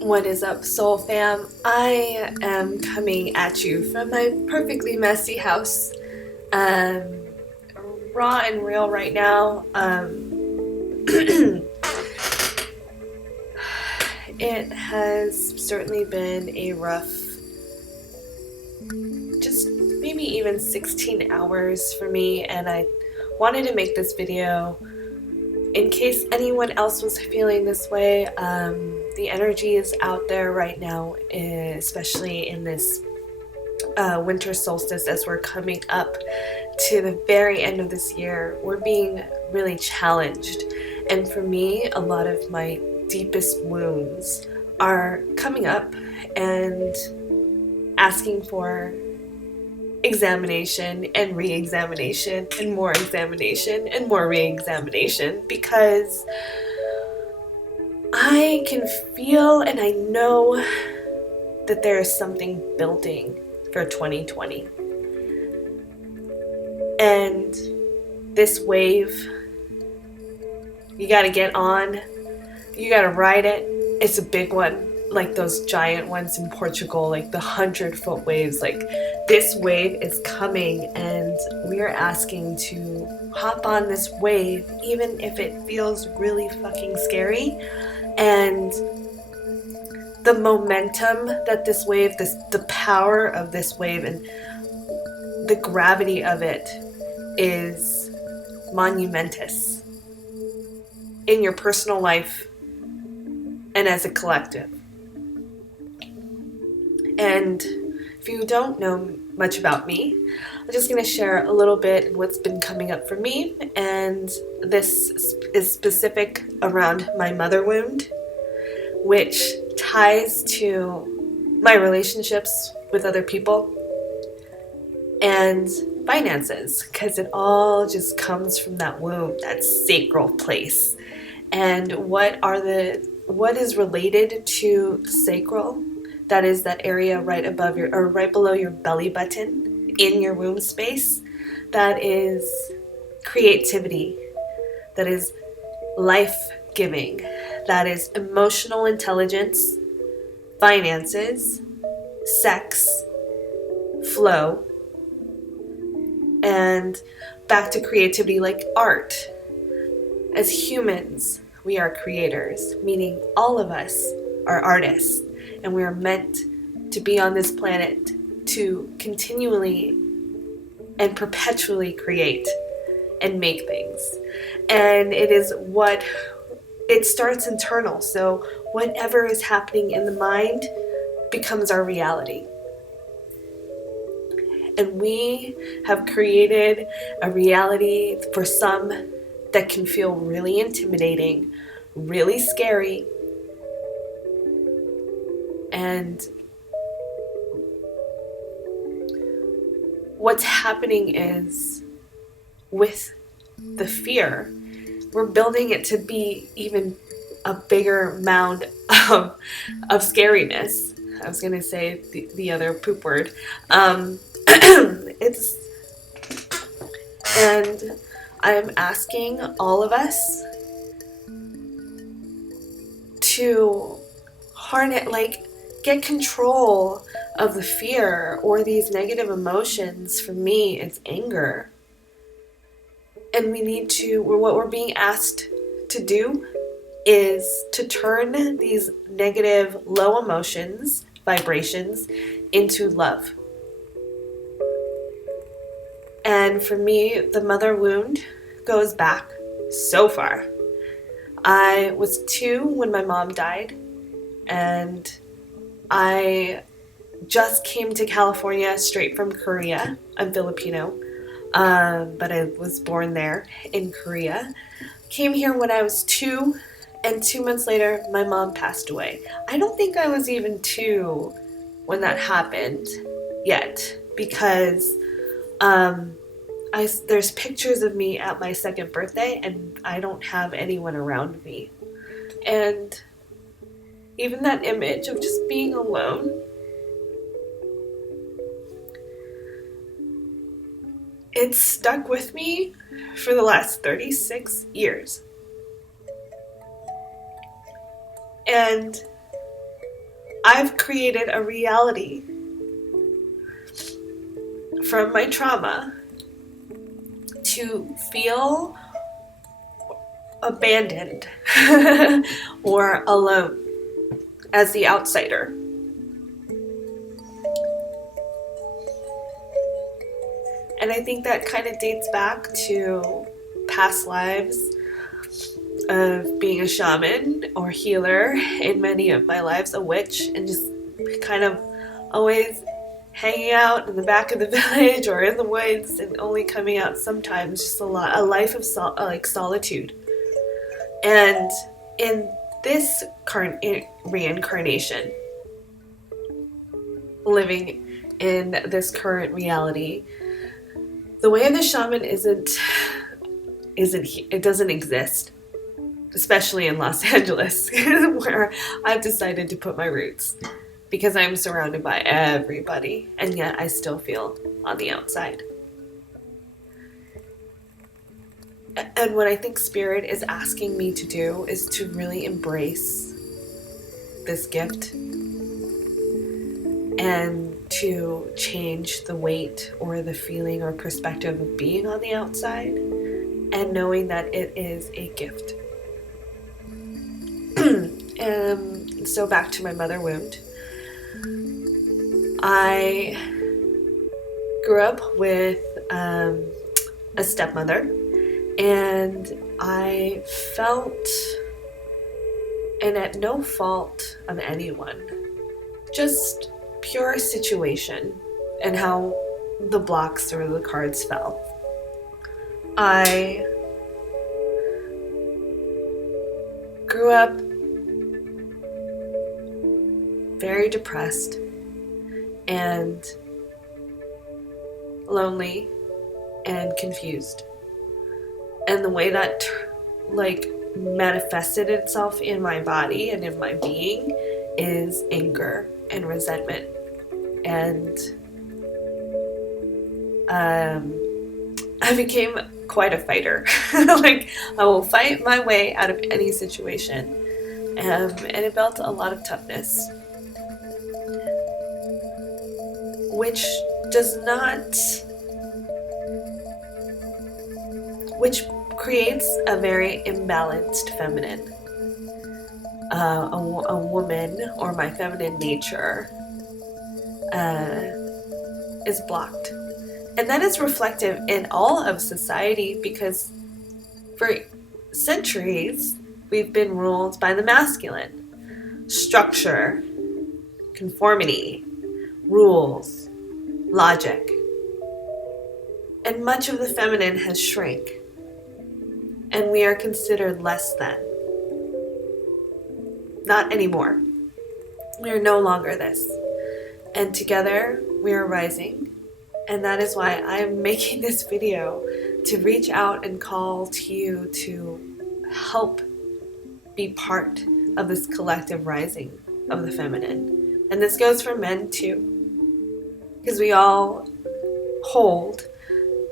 What is up, Soul Fam? I am coming at you from my perfectly messy house. Um, Raw and real right now. It has certainly been a rough, just maybe even 16 hours for me, and I wanted to make this video in case anyone else was feeling this way. The energy is out there right now, especially in this winter solstice as we're coming up to the very end of this year. We're being really challenged, and for me, a lot of my deepest wounds are coming up and asking for examination and re-examination and more examination and more re-examination, because I can feel and I know that there is something building for 2020. And this wave, you gotta get on, you gotta ride it. It's a big one, like those giant ones in Portugal, like the 100-foot waves. Like, this wave is coming, and we are asking to hop on this wave, even if it feels really fucking scary. And the momentum that this wave, the power of this wave and the gravity of it is monumentous in your personal life and as a collective. And if you don't know much about me, I'm just going to share a little bit what's been coming up for me, and this is specific around my mother wound, which ties to my relationships with other people and finances, because it all just comes from that womb, that sacral place. And what is related to sacral? That is that area right above right below your belly button in your womb space. That is creativity. That is life-giving. That is emotional intelligence, finances, sex, flow, and back to creativity, like art. As humans, we are creators, meaning all of us are artists, and we are meant to be on this planet to continually and perpetually create and make things. And it starts internal. So whatever is happening in the mind becomes our reality. And we have created a reality for some that can feel really intimidating, really scary. And what's happening is, with the fear, we're building it to be even a bigger mound of scariness. I was going to say the other poop word. And I'm asking all of us to harness, get control of the fear or these negative emotions. For me, it's anger. And what we're being asked to do is to turn these negative, low emotions, vibrations, into love. And for me, the mother wound goes back so far. I was 2 when my mom died, and I just came to California straight from Korea. I'm Filipino, but I was born there in Korea. Came here when I was 2, and 2 months later, my mom passed away. I don't think I was even 2 when that happened yet, because there's pictures of me at my 2nd birthday, and I don't have anyone around me. And even that image of just being alone, it's stuck with me for the last 36 years. And I've created a reality from my trauma to feel abandoned or alone as the outsider. And I think that kind of dates back to past lives of being a shaman or healer, in many of my lives a witch, and just kind of always hanging out in the back of the village or in the woods and only coming out sometimes, just a life of solitude. And in this reincarnation, living in this current reality, the way of the shaman it doesn't exist, especially in Los Angeles, where I've decided to put my roots, because I'm surrounded by everybody, and yet I still feel on the outside. And what I think Spirit is asking me to do is to really embrace this gift and to change the weight or the feeling or perspective of being on the outside, and knowing that it is a gift. So back to my mother wound. I grew up with a stepmother, and I felt, and at no fault of anyone, just pure situation and how the blocks or the cards fell. I grew up very depressed and lonely and confused. And the way that manifested itself in my body and in my being is anger and resentment. And I became quite a fighter. I will fight my way out of any situation. And it built a lot of toughness, which creates a very imbalanced feminine. A woman, or my feminine nature, is blocked. And that is reflective in all of society, because for centuries we've been ruled by the masculine. Structure, conformity, rules, logic. And much of the feminine has shrank. And we are considered less than. Not anymore. We are no longer this. And together we are rising. And that is why I'm making this video, to reach out and call to you to help be part of this collective rising of the feminine. And this goes for men too, because we all hold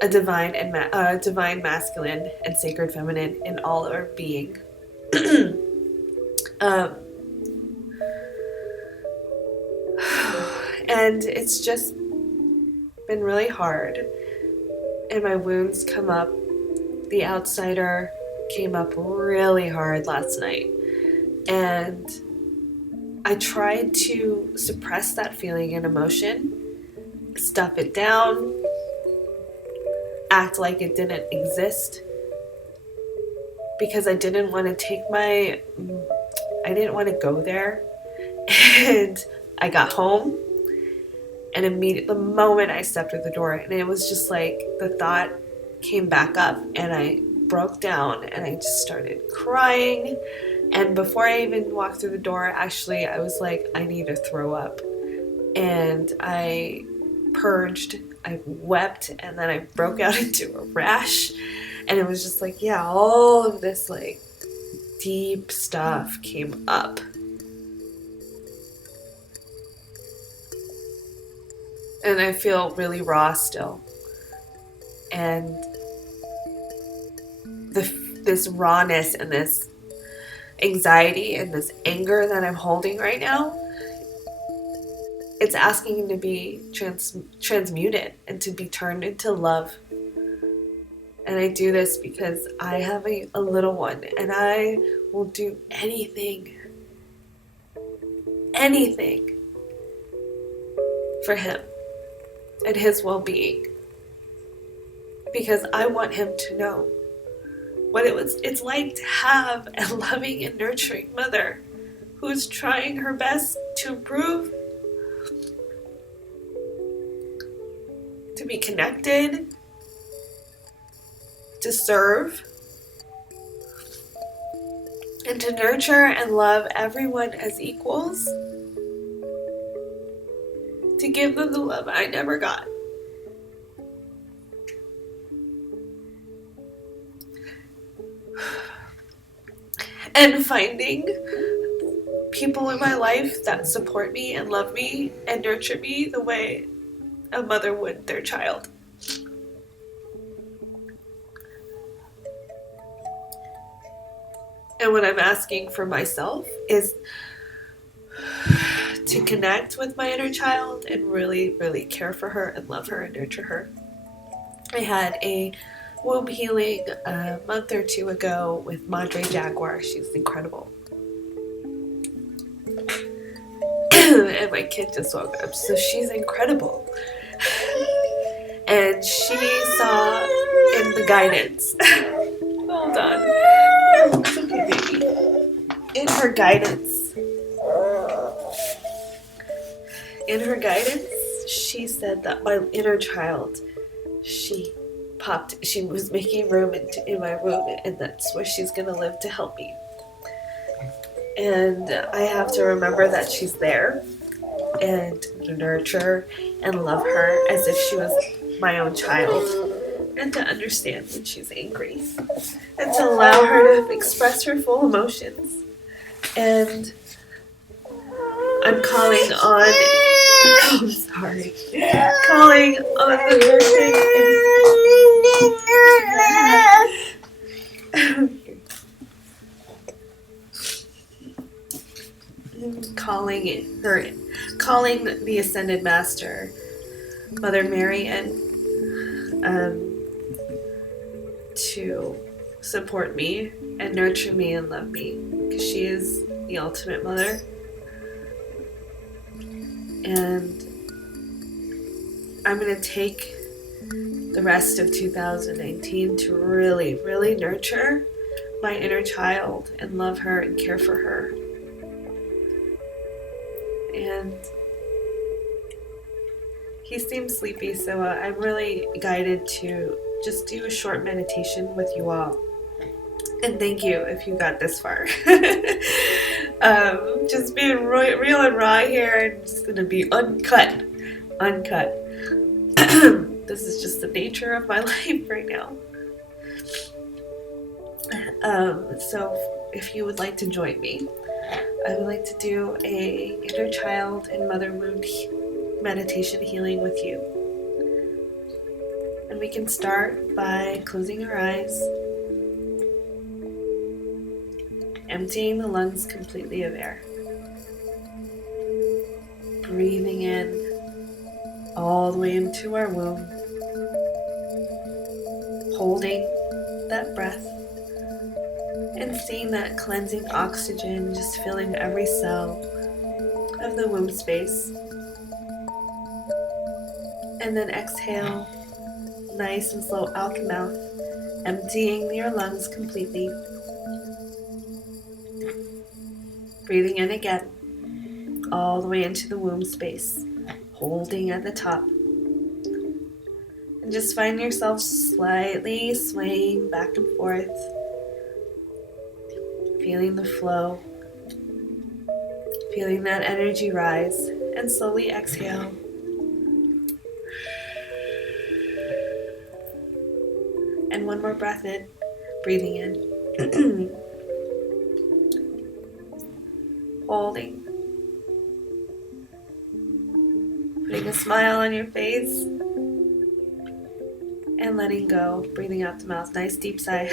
a divine masculine and sacred feminine in all our being. And it's just been really hard, and my wounds come up. The outsider came up really hard last night, and I tried to suppress that feeling and emotion, stuff it down, act like it didn't exist, because I didn't want to go there. And I got home, and the moment I stepped through the door, and it was just like the thought came back up, and I broke down and I just started crying. And before I even walked through the door, actually, I was like, I need to throw up. And I purged, I wept, and then I broke out into a rash. And it was just like, yeah, all of this deep stuff came up. And I feel really raw still. And this rawness and this anxiety and this anger that I'm holding right now It's asking to be transmuted and to be turned into love. And I do this because I have a little one, and I will do anything for him and his well-being, because I want him to know what it's like to have a loving and nurturing mother who's trying her best to improve, to be connected, to serve, and to nurture and love everyone as equals, to give them the love I never got. And finding people in my life that support me and love me and nurture me the way a mother would their child. And what I'm asking for myself is to connect with my inner child and really, really care for her and love her and nurture her. I had a womb healing a month or two ago with Madre Jaguar. She's incredible. And my kid just woke up, so she's incredible. And she saw in the guidance, hold on, it's okay, baby. In her guidance, she said that my inner child, she was making room in my room, and that's where she's gonna live to help me. And I have to remember that she's there and to nurture and love her as if she was my own child, and to understand when she's angry and to allow her to express her full emotions. And I'm calling on calling on the calling the Ascended Master, Mother Marian, to support me and nurture me and love me, because she is the ultimate mother. And I'm going to take the rest of 2019 to really, really nurture my inner child and love her and care for her. And he seems sleepy, so I'm really guided to just do a short meditation with you all. And thank you if you got this far. Just being real and raw here, and just going to be uncut. This is just the nature of my life right now. So if you would like to join me, I would like to do a inner child and mother wound meditation healing with you. And we can start by closing our eyes, emptying the lungs completely of air, breathing in all the way into our womb, holding that breath, and seeing that cleansing oxygen just filling every cell of the womb space. And then exhale nice and slow out the mouth, emptying your lungs completely. Breathing in again, all the way into the womb space, holding at the top. And just find yourself slightly swaying back and forth, feeling the flow, feeling that energy rise, and slowly exhale. And one more breath in, breathing in. Holding. Putting a smile on your face. And letting go, breathing out the mouth. Nice deep sigh.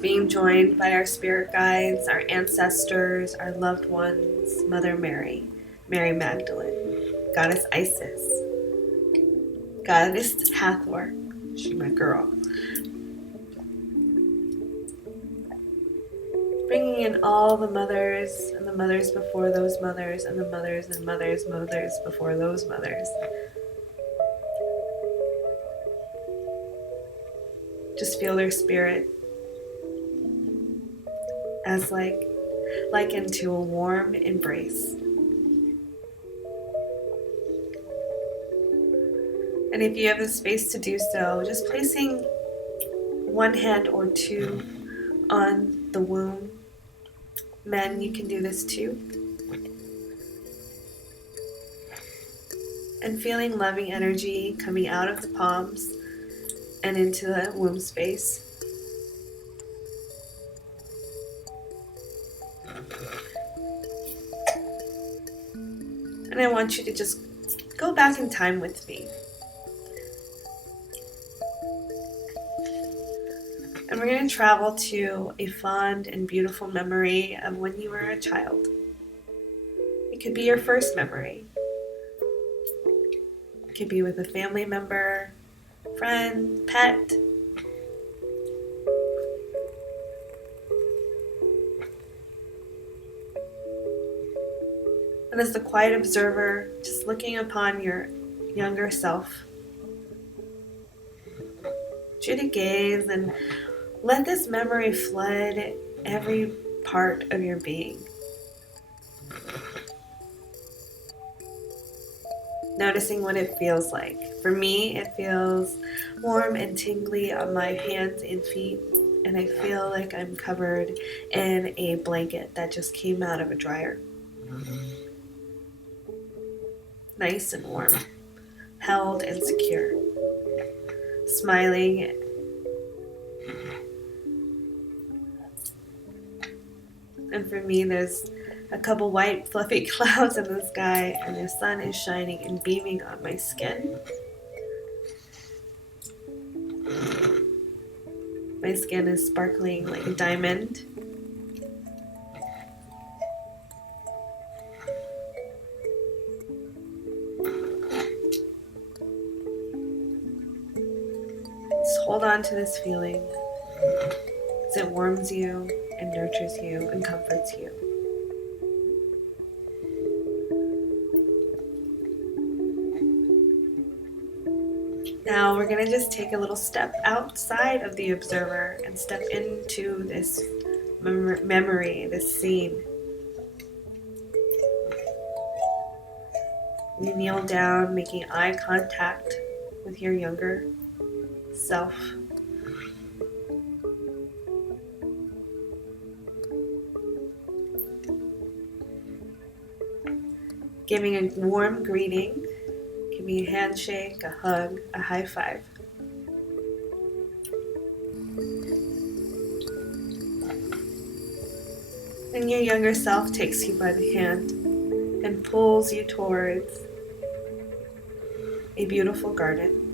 Just being joined by our spirit guides, our ancestors, our loved ones, Mother Mary, Mary Magdalene, Goddess Isis, Goddess Hathor, she's my girl. Bringing in all the mothers and the mothers before those mothers and the mothers and mothers before those mothers. Just feel their spirit as like into a warm embrace. And if you have the space to do so, just placing one hand or two on the womb. Men, you can do this too. And feeling loving energy coming out of the palms and into the womb space. And I want you to just go back in time with me. And we're going to travel to a fond and beautiful memory of when you were a child. It could be your first memory. It could be with a family member, friend, pet. And as the quiet observer, just looking upon your younger self, you to gaze and let this memory flood every part of your being. Noticing what it feels like. For me, it feels warm and tingly on my hands and feet, and I feel like I'm covered in a blanket that just came out of a dryer. Nice and warm, held and secure. Smiling. And for me, there's a couple white fluffy clouds in the sky, and the sun is shining and beaming on my skin. My skin is sparkling like a diamond. Just hold on to this feeling as it warms you and nurtures you and comforts you. Now we're going to just take a little step outside of the observer and step into this memory, this scene. You kneel down, making eye contact with your younger self. Giving a warm greeting. Give me a handshake, a hug, a high five. And your younger self takes you by the hand and pulls you towards a beautiful garden.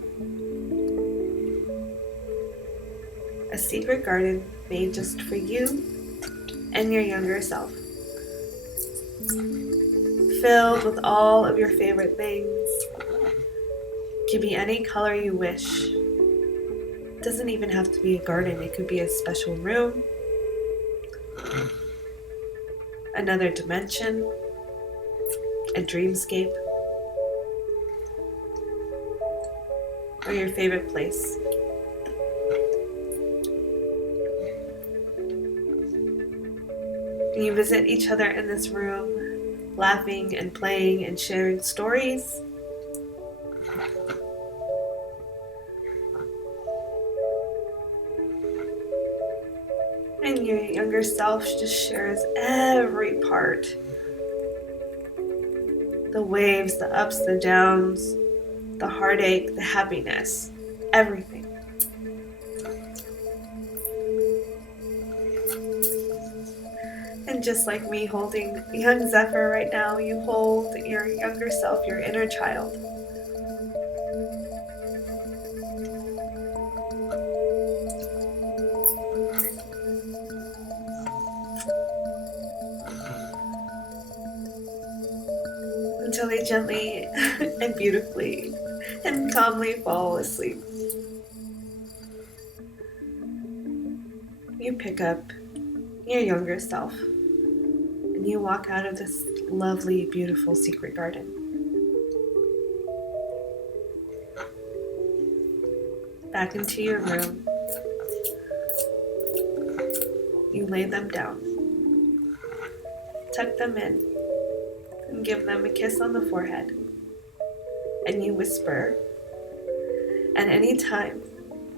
A secret garden made just for you and your younger self. Filled with all of your favorite things. Could be any color you wish. It doesn't even have to be a garden. It could be a special room, another dimension, a dreamscape, or your favorite place. And you visit each other in this room, laughing and playing and sharing stories. And your younger self just shares every part. The waves, the ups, the downs, the heartache, the happiness, everything. And just like me holding young Zephyr right now, you hold your younger self, your inner child. until they gently and beautifully and calmly fall asleep. You pick up your younger self and you walk out of this lovely, beautiful secret garden. Back into your room. You lay them down, tuck them in, and give them a kiss on the forehead. And you whisper, "At any time,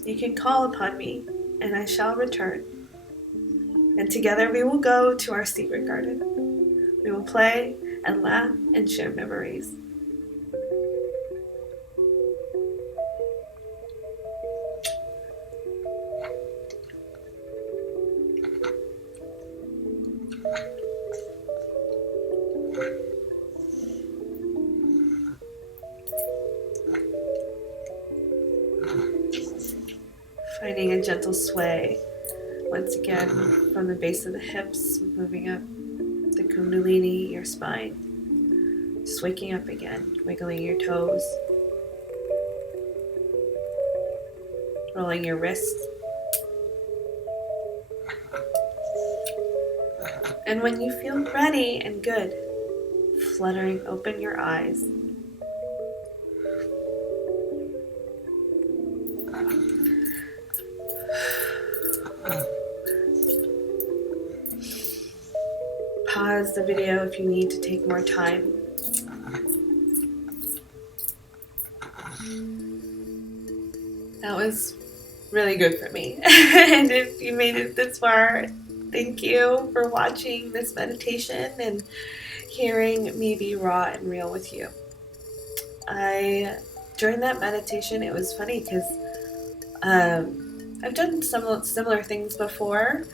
you can call upon me, and I shall return. And together we will go to our secret garden. We will play and laugh and share memories." Finding a gentle sway, once again, from the base of the hips, moving up the kundalini, your spine. Just waking up again, wiggling your toes, rolling your wrists. And when you feel ready and good, fluttering open your eyes. Pause the video if you need to take more time. That was really good for me. And if you made it this far, thank you for watching this meditation and hearing me be raw and real with you. During that meditation, it was funny because I've done some similar things before,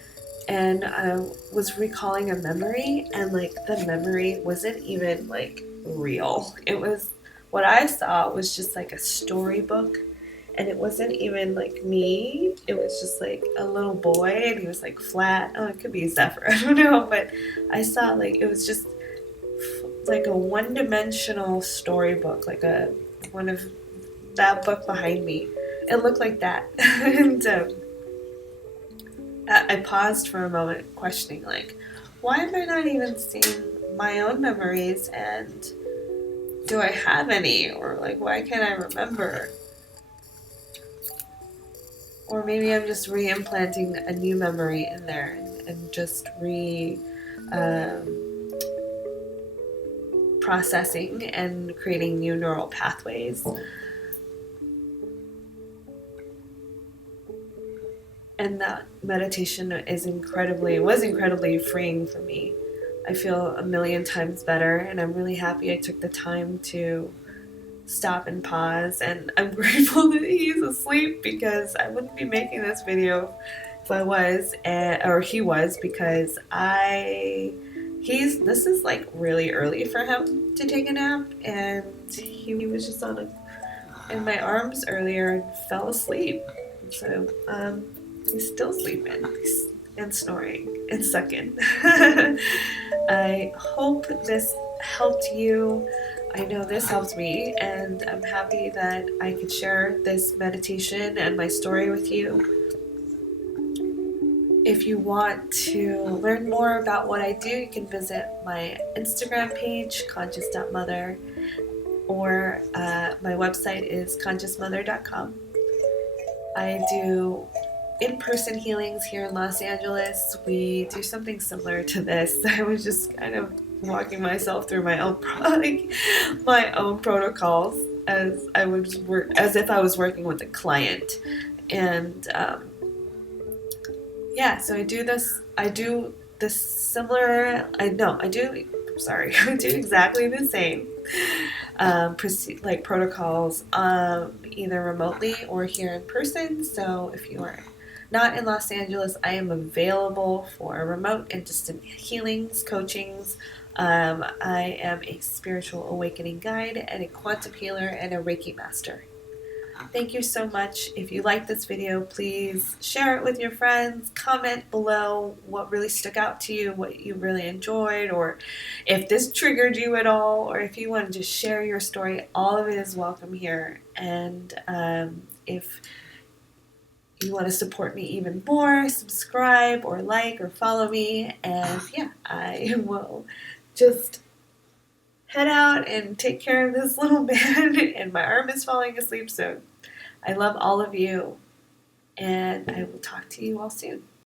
and I was recalling a memory, and like the memory wasn't even like real. It was, what I saw was just like a storybook, and it wasn't even like me. It was just like a little boy, and he was like flat. Oh, it could be Zephyr, I don't know, but I saw like it was just like a one-dimensional storybook, like one of that book behind me. It looked like that. And I paused for a moment, questioning, like, why am I not even seeing my own memories, and do I have any, or like, why can't I remember? Or maybe I'm just re-implanting a new memory in there and just processing and creating new neural pathways. And that meditation was incredibly freeing for me. I feel a million times better, and I'm really happy I took the time to stop and pause, and I'm grateful that he's asleep, because I wouldn't be making this video if I was, or he was, because this is like really early for him to take a nap, and he was just in my arms earlier and fell asleep. So he's still sleeping and snoring and sucking. I hope this helped you. I know this helped me, and I'm happy that I could share this meditation and my story with you. If you want to learn more about what I do, you can visit my Instagram page, conscious.mother, or my website is consciousmother.com. I do in-person healings here in Los Angeles. We do something similar to this. I was just kind of walking myself through my own protocols as if I was working with a client. And so I do exactly the same protocols, either remotely or here in person. So if you are not in Los Angeles, I am available for remote and distant healings, coachings. I am a spiritual awakening guide and a quantum healer and a Reiki master. Thank you so much. If you like this video, please share it with your friends. Comment below what really stuck out to you, what you really enjoyed, or if this triggered you at all, or if you want to just share your story. All of it is welcome here. And if you want to support me even more, subscribe or like or follow me. And yeah, I will just head out and take care of this little man. And my arm is falling asleep, so I love all of you, and I will talk to you all soon.